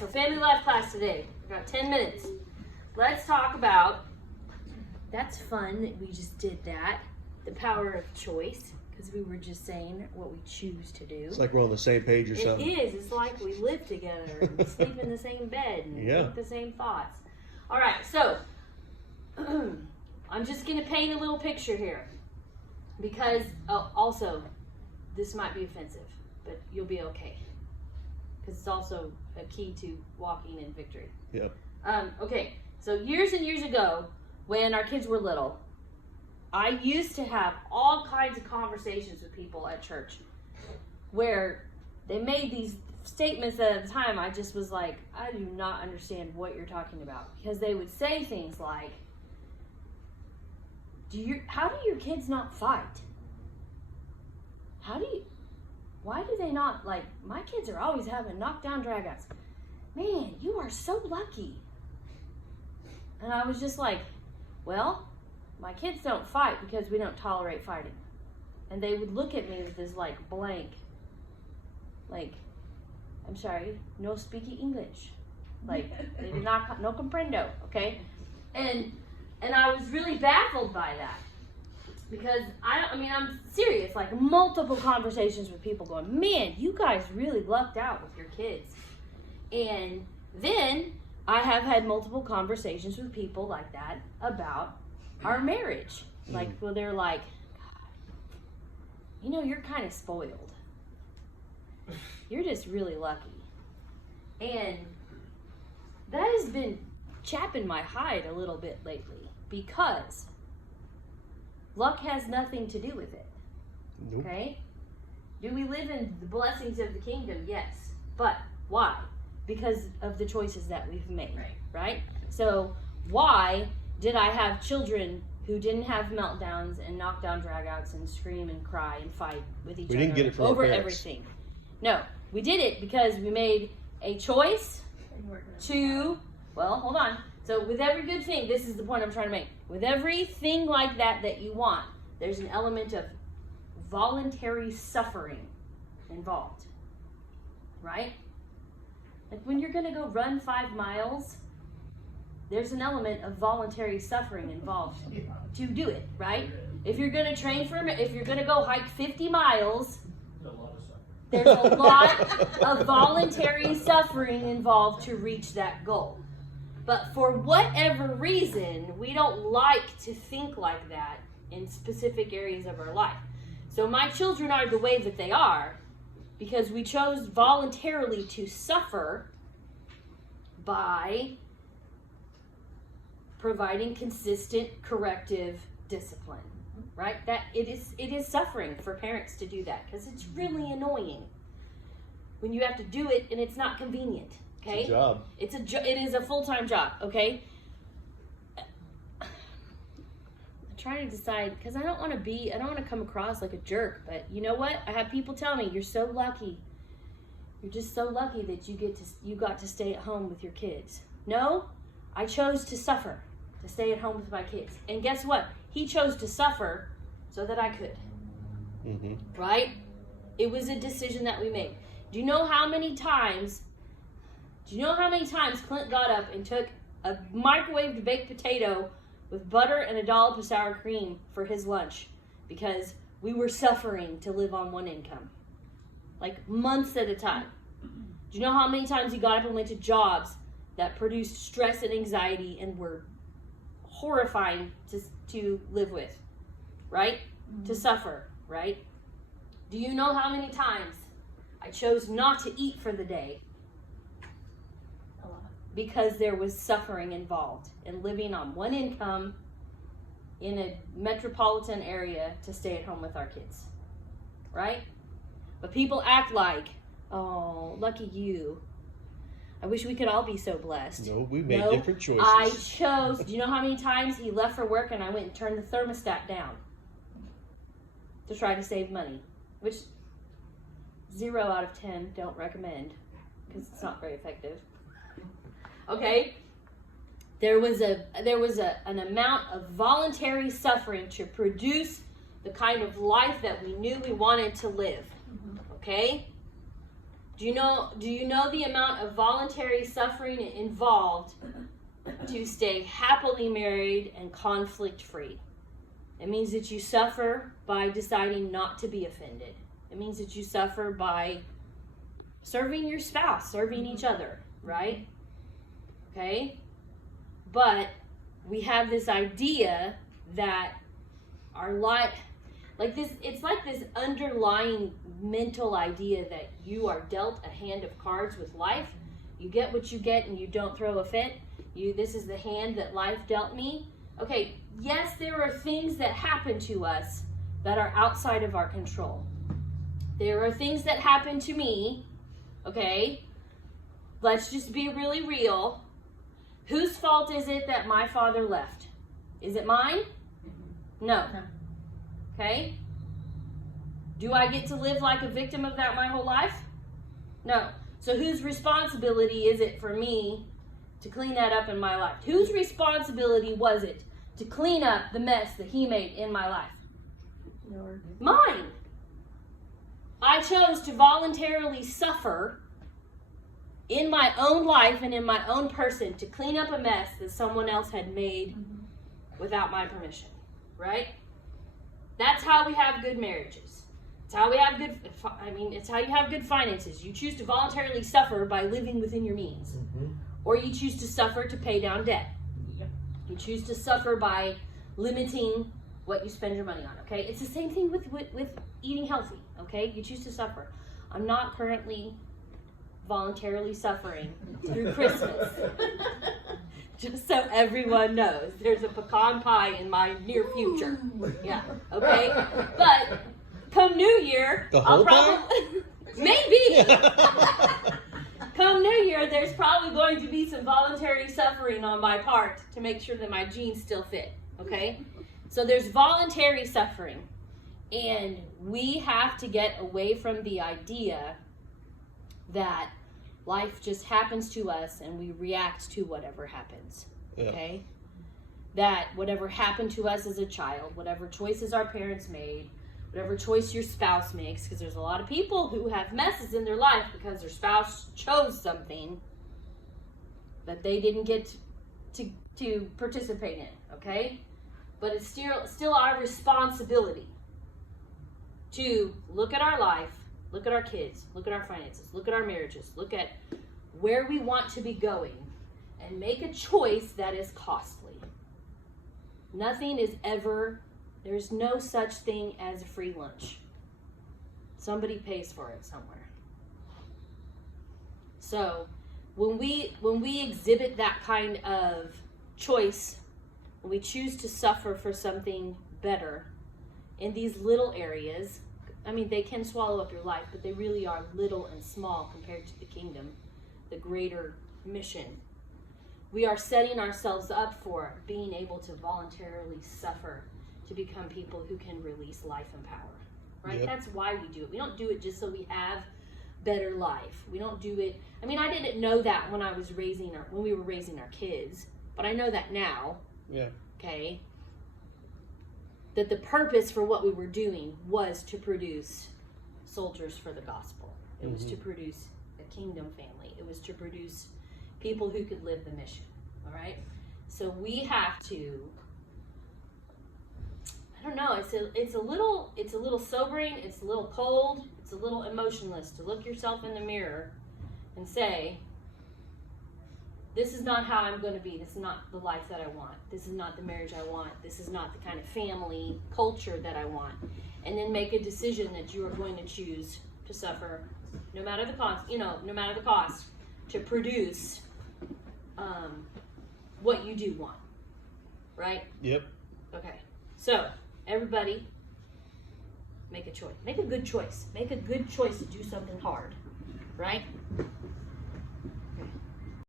right, so family life class today. We've got 10 minutes. Let's talk about, that's fun that we just did that, the power of choice, because we were just saying what we choose to do. It's like we're on the same page or something. It is. It's like we live together and sleep in the same bed and think the same thoughts. All right, so I'm just going to paint a little picture here because also this might be offensive, but you'll be okay because it's also a key to walking in victory. Yep. Okay, so years and years ago when our kids were little, I used to have all kinds of conversations with people at church where they made these statements that at the time I just was like, I do not understand what you're talking about. Because they would say things like, how do your kids not fight? Why do they not, like, my kids are always having knockdown dragouts. Man, you are so lucky. And I was just like, well, my kids don't fight because we don't tolerate fighting. And they would look at me with this like blank, like, I'm sorry, no speaky English. Like, they did not, no comprendo, okay? And I was really baffled by that. Because I'm serious, like multiple conversations with people going, man, you guys really lucked out with your kids. And then I have had multiple conversations with people like that about our marriage. Like, well, they're like, God, you're kind of spoiled. You're just really lucky. And that has been chapping my hide a little bit lately because luck has nothing to do with it. Nope. Okay? Do we live in the blessings of the kingdom? Yes. But why? Because of the choices that we've made. Right? So why did I have children who didn't have meltdowns and knockdown dragouts and scream and cry and fight with each other didn't get it from over our parents. Everything? No, we did it because we made a choice to, well, hold on. So with every good thing, this is the point I'm trying to make. With everything like that you want, there's an element of voluntary suffering involved. Right? Like when you're going to go run 5 miles, there's an element of voluntary suffering involved to do it, right? If you're going to if you're going to go hike 50 miles, there's a lot of voluntary suffering involved to reach that goal. But for whatever reason, we don't like to think like that in specific areas of our life. So my children are the way that they are because we chose voluntarily to suffer by providing consistent corrective discipline, right? That it is suffering for parents to do that because it's really annoying when you have to do it and it's not convenient. Okay, it's a job. It is a full-time job. Okay, I'm trying to decide because I don't want to come across like a jerk. But you know what? I have people tell me you're so lucky. You're just so lucky that you got to stay at home with your kids. No. I chose to suffer, to stay at home with my kids. And guess what? He chose to suffer so that I could. Mm-hmm. Right? It was a decision that we made. Do you know how many times Clint got up and took a microwaved baked potato with butter and a dollop of sour cream for his lunch? Because we were suffering to live on one income. Like months at a time. Do you know how many times he got up and went to jobs that produced stress and anxiety and were horrifying to live with, right? Mm-hmm. To suffer, right? Do you know how many times I chose not to eat for the day? A lot. Because there was suffering involved in living on one income in a metropolitan area to stay at home with our kids, right? But people act like, oh, lucky you. I wish we could all be so blessed. No, we made different choices. I chose. Do you know how many times he left for work and I went and turned the thermostat down to try to save money? Which 0 out of 10 don't recommend because it's not very effective. Okay? There was an amount of voluntary suffering to produce the kind of life that we knew we wanted to live. Okay? Do you know the amount of voluntary suffering involved to stay happily married and conflict free? It means that you suffer by deciding not to be offended. It means that you suffer by serving your spouse, serving each other, right? Okay? But we have this idea that our life, it's like this underlying mental idea that you are dealt a hand of cards with life. You get what you get and you don't throw a fit. This is the hand that life dealt me. Okay, yes, there are things that happen to us that are outside of our control. There are things that happen to me, okay? Let's just be really real. Whose fault is it that my father left? Is it mine? No. Okay? Do I get to live like a victim of that my whole life? No. So whose responsibility is it for me to clean that up in my life? Whose responsibility was it to clean up the mess that he made in my life? Yours. Mine. I chose to voluntarily suffer in my own life and in my own person to clean up a mess that someone else had made without my permission, right? That's how we have good marriages. It's how we have it's how you have good finances. You choose to voluntarily suffer by living within your means. Mm-hmm. Or you choose to suffer to pay down debt. You choose to suffer by limiting what you spend your money on, okay? It's the same thing with eating healthy, okay? You choose to suffer. I'm not currently voluntarily suffering through Christmas. Just so everyone knows, there's a pecan pie in my near future. Yeah, okay? But come New Year, I'll probably... Maybe! Come New Year, there's probably going to be some voluntary suffering on my part to make sure that my jeans still fit, okay? So there's voluntary suffering. And we have to get away from the idea that life just happens to us and we react to whatever happens, okay? That whatever happened to us as a child, whatever choices our parents made, whatever choice your spouse makes, because there's a lot of people who have messes in their life because their spouse chose something that they didn't get to participate in, okay? But it's still our responsibility to look at our life, look at our kids, look at our finances, look at our marriages, look at where we want to be going, and make a choice that is costly. There's no such thing as a free lunch. Somebody pays for it somewhere. So when we exhibit that kind of choice, when we choose to suffer for something better in these little areas, I mean, they can swallow up your life, but they really are little and small compared to the kingdom, the greater mission. We are setting ourselves up for being able to voluntarily suffer to become people who can release life and power, right? Yep. That's why we do it. We don't do it just so we have better life. We don't do it. I mean, I didn't know that when we were raising our kids, but I know that now. Yeah. Okay. That the purpose for what we were doing was to produce soldiers for the gospel. It was to produce a kingdom family. It was to produce people who could live the mission. All right. So we have to. I don't know. It's a little sobering. It's a little cold. It's a little emotionless to look yourself in the mirror and say, this is not how I'm going to be. This is not the life that I want. This is not the marriage I want. This is not the kind of family culture that I want. And then make a decision that you are going to choose to suffer, no matter the cost. No matter the cost, to produce what you do want. Right? Yep. Okay. So everybody, make a choice. Make a good choice. Make a good choice to do something hard. Right?